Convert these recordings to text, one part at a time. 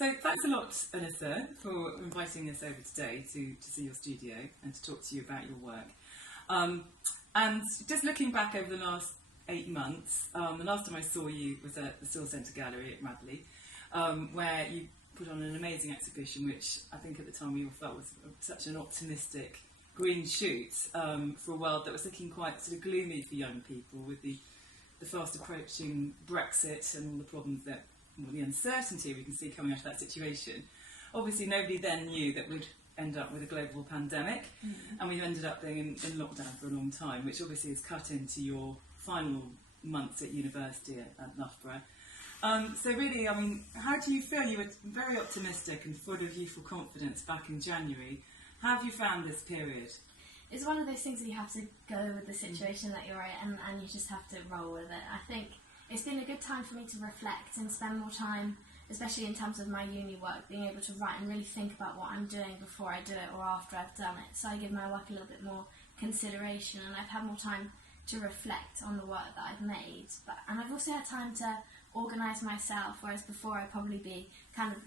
So thanks a lot, Alyssa, for inviting us over today to see your studio and to talk to you about your work. And just looking back over the last 8 months, the last time I saw you was at the Still Centre Gallery at Radley, where you put on an amazing exhibition, which I think at the time we all felt was such an optimistic green shoot for a world that was looking quite sort of gloomy for young people with the fast approaching Brexit and all the problems that, well, the uncertainty we can see coming out of that situation. Obviously nobody then knew that we'd end up with a global pandemic, and we've ended up being in lockdown for a long time, which obviously has cut into your final months at university at Loughborough. So really, I mean, how do you feel? You were very optimistic and full of youthful confidence back in January. How have you found this period? It's one of those things that you have to go with the situation that you're in, and you just have to roll with it. I think it's been a good time for me to reflect and spend more time, especially in terms of my uni work, being able to write and really think about what I'm doing before I do it or after I've done it. So I give my work a little bit more consideration, and I've had more time to reflect on the work that I've made. And I've also had time to organise myself, whereas before I'd probably be kind of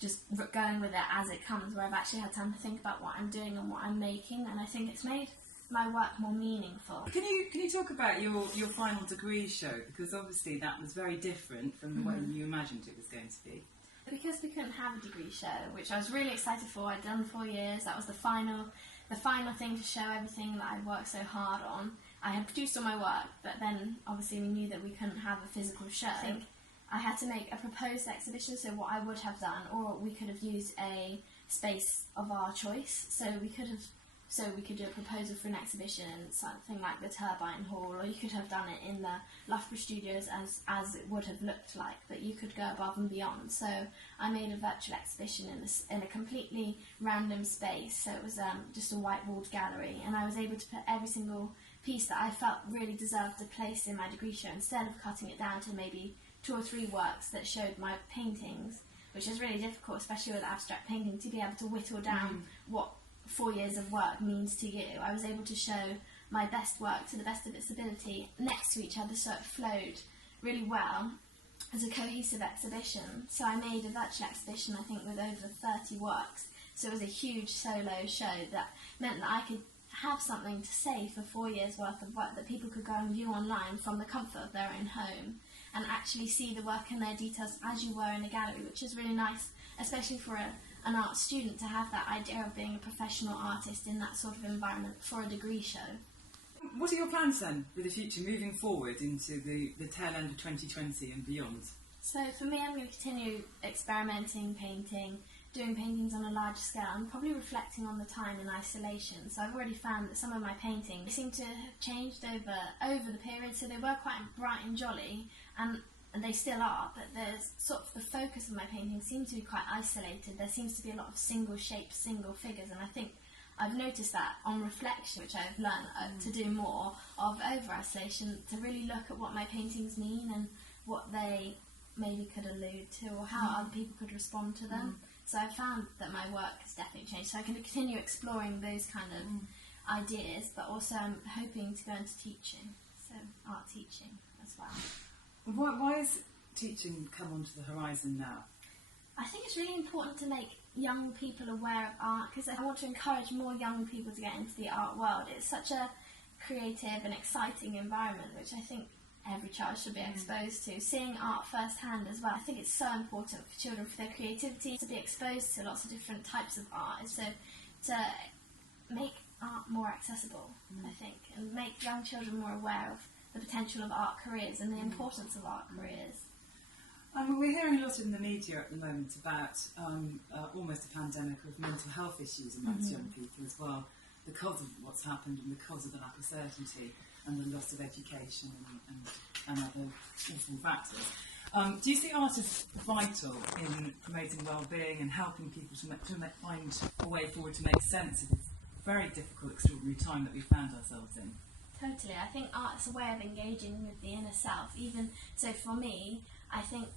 just going with it as it comes, where I've actually had time to think about what I'm doing and what I'm making, and I think it's made my work more meaningful. Can you talk about your final degree show, because obviously that was very different from the way you imagined it was going to be? Because we couldn't have a degree show, which I was really excited for. I'd done 4 years, that was the final thing to show everything that I'd worked so hard on. I had produced all my work, but then obviously we knew that we couldn't have a physical show. I had to make a proposed exhibition, so what I would have done, or we could have used a space of our choice, so we could do a proposal for an exhibition, something like the Turbine Hall, or you could have done it in the Loughborough Studios as it would have looked like, but you could go above and beyond. So I made a virtual exhibition in a completely random space, so it was just a white-walled gallery, and I was able to put every single piece that I felt really deserved a place in my degree show, instead of cutting it down to maybe 2 or 3 works that showed my paintings, which is really difficult, especially with abstract painting, to be able to whittle down what 4 years of work means to you. I was able to show my best work to the best of its ability next to each other, so it flowed really well as a cohesive exhibition. So I made a virtual exhibition, I think, with over 30 works, so it was a huge solo show that meant that I could have something to say for 4 years worth of work that people could go and view online from the comfort of their own home, and actually see the work and their details as you were in a gallery, which is really nice, especially for an art student, to have that idea of being a professional artist in that sort of environment for a degree show. What are your plans then for the future, moving forward into the tail end of 2020 and beyond? So for me, I'm going to continue experimenting, painting, doing paintings on a large scale. I'm probably reflecting on the time in isolation. So I've already found that some of my paintings seem to have changed over the period, so they were quite bright and jolly, and they still are, but there's sort of the focus of my paintings seems to be quite isolated. There seems to be a lot of single shapes, single figures, and I think I've noticed that on reflection, which I've learned to do more of over isolation, to really look at what my paintings mean and what they maybe could allude to, or how other people could respond to them. So I found that my work has definitely changed. So I can continue exploring those kind of ideas, but also I'm hoping to go into teaching, so art teaching as well. Why has teaching come onto the horizon now? I think it's really important to make young people aware of art, because I want to encourage more young people to get into the art world. It's such a creative and exciting environment, which I think every child should be exposed to. Seeing art firsthand as well, I think it's so important for children, for their creativity, to be exposed to lots of different types of art, so to make art more accessible, I think, and make young children more aware of the potential of art careers and the importance of art careers. We're hearing a lot in the media at the moment about almost a pandemic of mental health issues amongst young people as well, because of what's happened and because of the lack of certainty and the loss of education and other awful factors. Do you see art as vital in promoting well-being and helping people to find a way forward to make sense of this very difficult, extraordinary time that we found ourselves in? Totally. I think art's a way of engaging with the inner self. Even so, for me, I think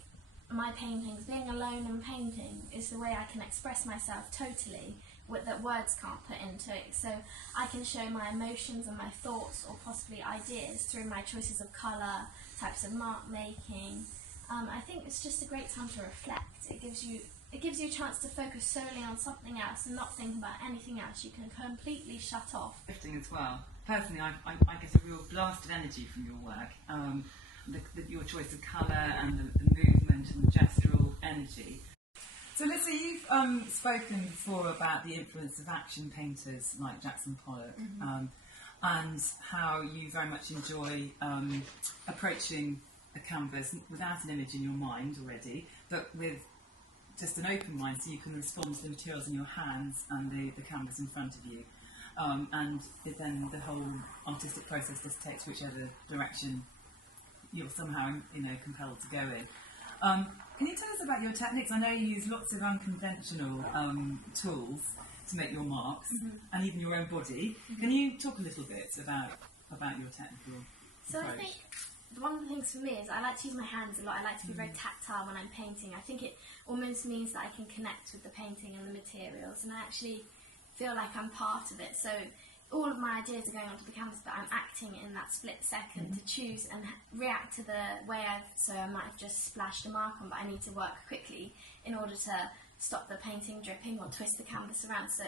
my paintings, being alone and painting, is the way I can express myself totally, that words can't put into it. So I can show my emotions and my thoughts, or possibly ideas, through my choices of colour, types of mark making, I think it's just a great time to reflect. It gives you a chance to focus solely on something else and not think about anything else. You can completely shut off. Lifting as well. Personally, I get a real blast of energy from your work. Your choice of colour and the movement and the gestural energy. So Alyssa, you've spoken before about the influence of action painters like Jackson Pollock, and how you very much enjoy approaching a canvas without an image in your mind already, but with just an open mind, so you can respond to the materials in your hands and the canvas in front of you. And then the whole artistic process just takes whichever direction you're somehow, compelled to go in. Can you tell us about your techniques? I know you use lots of unconventional tools to make your marks, and even your own body. Can you talk a little bit about your technical approach? I think one of the things for me is I like to use my hands a lot. I like to be very tactile when I'm painting. I think it almost means that I can connect with the painting and the materials, and I actually feel like I'm part of it. So all of my ideas are going onto the canvas, but I'm acting in that split second to choose and react to the way so I might have just splashed a mark on, but I need to work quickly in order to stop the painting dripping or twist the canvas around. So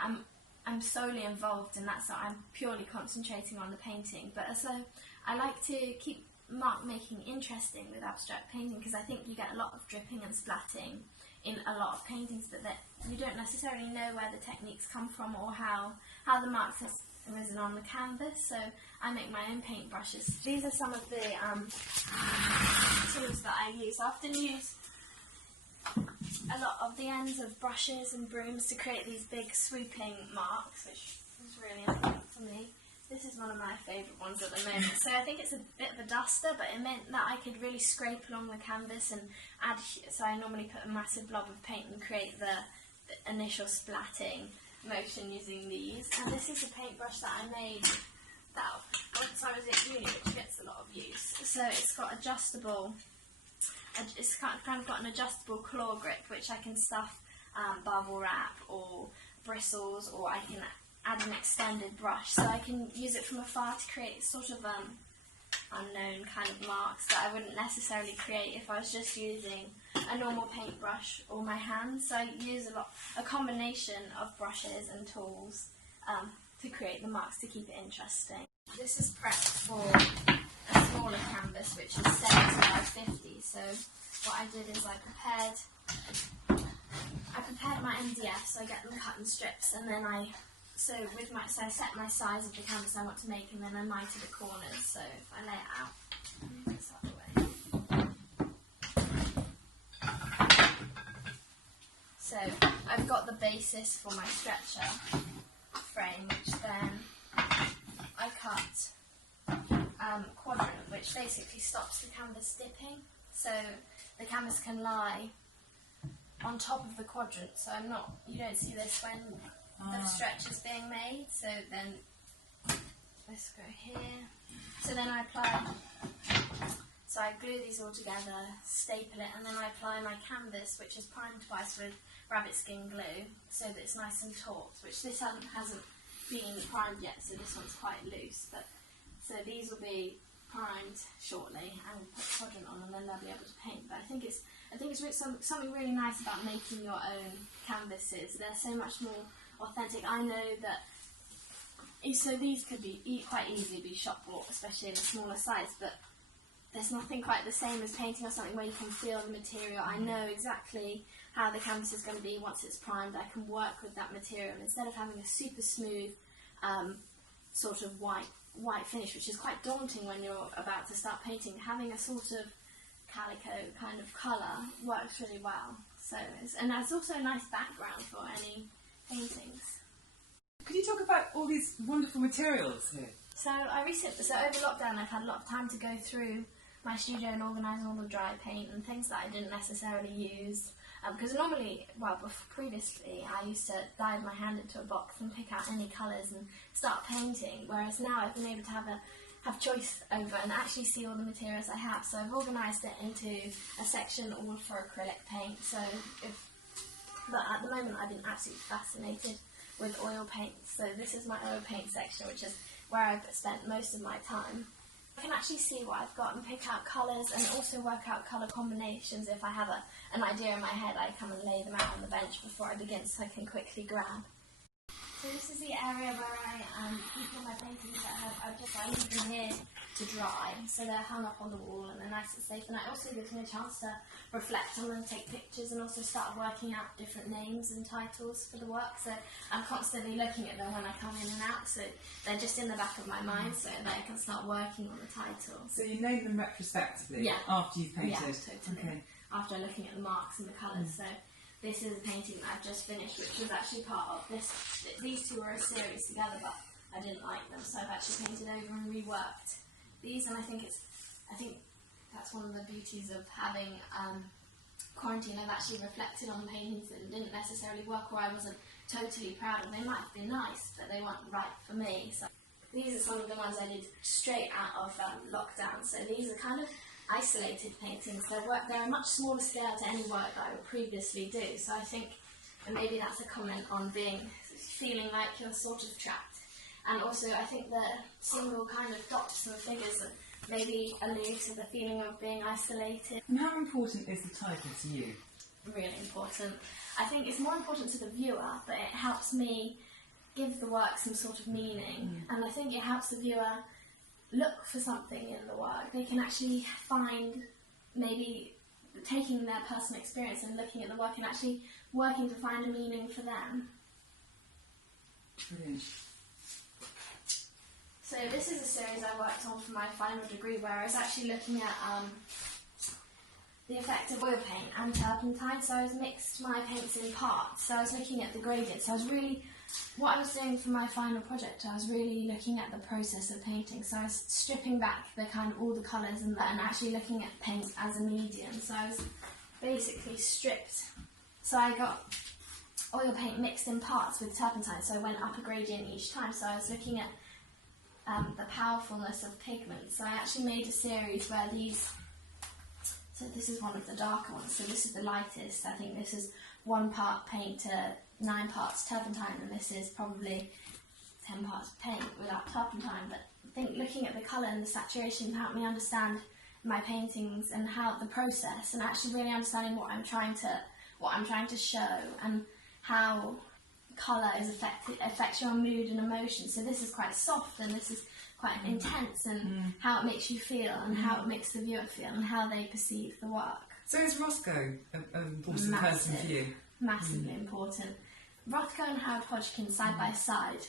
I'm solely involved in that, so I'm purely concentrating on the painting. But also I like to keep mark making interesting with abstract painting, because I think you get a lot of dripping and splatting in a lot of paintings, but that you don't necessarily know where the techniques come from or how the marks have risen on the canvas. So I make my own paint brushes. These are some of the tools that I use. I often use a lot of the ends of brushes and brooms to create these big swooping marks, which is really important for me. This is one of my favourite ones at the moment. So I think it's a bit of a duster, but it meant that I could really scrape along the canvas and add. So I normally put a massive blob of paint and create the initial splatting motion using these. And this is a paintbrush that I made once I was at uni, which gets a lot of use. So it's got adjustable. It's kind of got an adjustable claw grip, which I can stuff bubble wrap or bristles, or I can add an extended brush, so I can use it from afar to create sort of unknown kind of marks that I wouldn't necessarily create if I was just using a normal paintbrush or my hands. So I use a combination of brushes and tools to create the marks to keep it interesting. This is prepped for a smaller canvas, which is 70 by 50. So what I did is I prepared my MDF, so I get them cut in strips, and then I set my size of the canvas I want to make, and then I mitre the corners. So if I lay it out, this other way. So I've got the basis for my stretcher frame, which then I cut quadrant, which basically stops the canvas dipping. So the canvas can lie on top of the quadrant. So you don't see this when the stretch is being made. So then let's go here. So then I glue these all together, staple it, and then I apply my canvas, which is primed twice with rabbit skin glue, so that it's nice and taut, which this hasn't been primed yet, so this one's quite loose. But so these will be primed shortly, and put the quadrant on, and then they'll be able to paint. But I think it's something really nice about making your own canvases. They're so much more authentic. I know that. So these could be quite easily be shop bought, especially in a smaller size. But there's nothing quite the same as painting on something where you can feel the material. I know exactly how the canvas is going to be once it's primed. I can work with that material instead of having a super smooth sort of white finish, which is quite daunting when you're about to start painting. Having a sort of calico kind of colour works really well. And that's also a nice background for any paintings. Could you talk about all these wonderful materials here? So over lockdown I've had a lot of time to go through my studio and organise all the dry paint and things that I didn't necessarily use. Because previously I used to dive my hand into a box and pick out any colours and start painting, whereas now I've been able to have choice over and actually see all the materials I have. So I've organised it into a section all for acrylic paint. But at the moment I've been absolutely fascinated with oil paints. So this is my oil paint section, which is where I've spent most of my time. I can actually see what I've got and pick out colours and also work out colour combinations. If I have an idea in my head, I come and lay them out on the bench before I begin so I can quickly grab. So this is the area where I keep all my paintings that I leave them here to dry. So they're hung up on the wall and they're nice and safe. And it also gives me a chance to reflect on them, take pictures, and also start working out different names and titles for the work. So I'm constantly looking at them when I come in and out. So they're just in the back of my mind so that I can start working on the title. So you name them retrospectively after you've painted? Yeah, totally. Okay. After looking at the marks and the colours. So this is a painting that I've just finished, which was actually part of this. These two were a series together, but I didn't like them, so I've actually painted over and reworked these. And I think that's one of the beauties of having quarantine. I've actually reflected on paintings that didn't necessarily work, or I wasn't totally proud of. They might have been nice, but they weren't right for me. So these are some of the ones I did straight out of lockdown. So these are kind of isolated paintings. They're a much smaller scale to any work that I would previously do, so I think, and maybe that's a comment on feeling like you're sort of trapped. And also I think the single kind of dots and figures that maybe allude to the feeling of being isolated. And how important is the title to you? Really important. I think it's more important to the viewer, but it helps me give the work some sort of meaning, and I think it helps the viewer look for something in the work. They can actually find, maybe taking their personal experience and looking at the work and actually working to find a meaning for them. Brilliant. So this is a series I worked on for my final degree, where I was actually looking at the effect of oil paint and turpentine. So I was mixed my paints in parts. So I was looking at the gradients. So what I was doing for my final project, I was really looking at the process of painting. So I was stripping back all the colours and actually looking at paint as a medium. So I was basically stripped. So I got oil paint mixed in parts with turpentine, so I went up a gradient each time. So I was looking at the powerfulness of pigment. So I actually made a series where so this is one of the darker ones, so this is the lightest. I think this is 1 part paint to 9 parts turpentine, and this is probably 10 parts paint without turpentine. But I think looking at the colour and the saturation helped me understand my paintings and how the process, and actually really understanding what I'm trying to show, and how colour affects your mood and emotion. So this is quite soft, and this is quite intense, and how it makes you feel, and how it makes the viewer feel, and how they perceive the work. So is Roscoe an important person for you? Massively important. Rothko and Howard Hodgkin side by side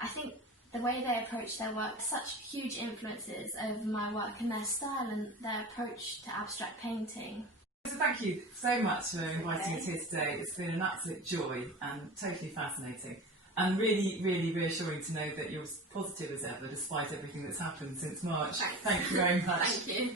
I think the way they approach their work, such huge influences over my work and their style and their approach to abstract painting. So thank you so much for inviting us here today. It's been an absolute joy and totally fascinating, and really, really reassuring to know that you're as positive as ever despite everything that's happened since March. Thanks. Thank you very much. Thank you.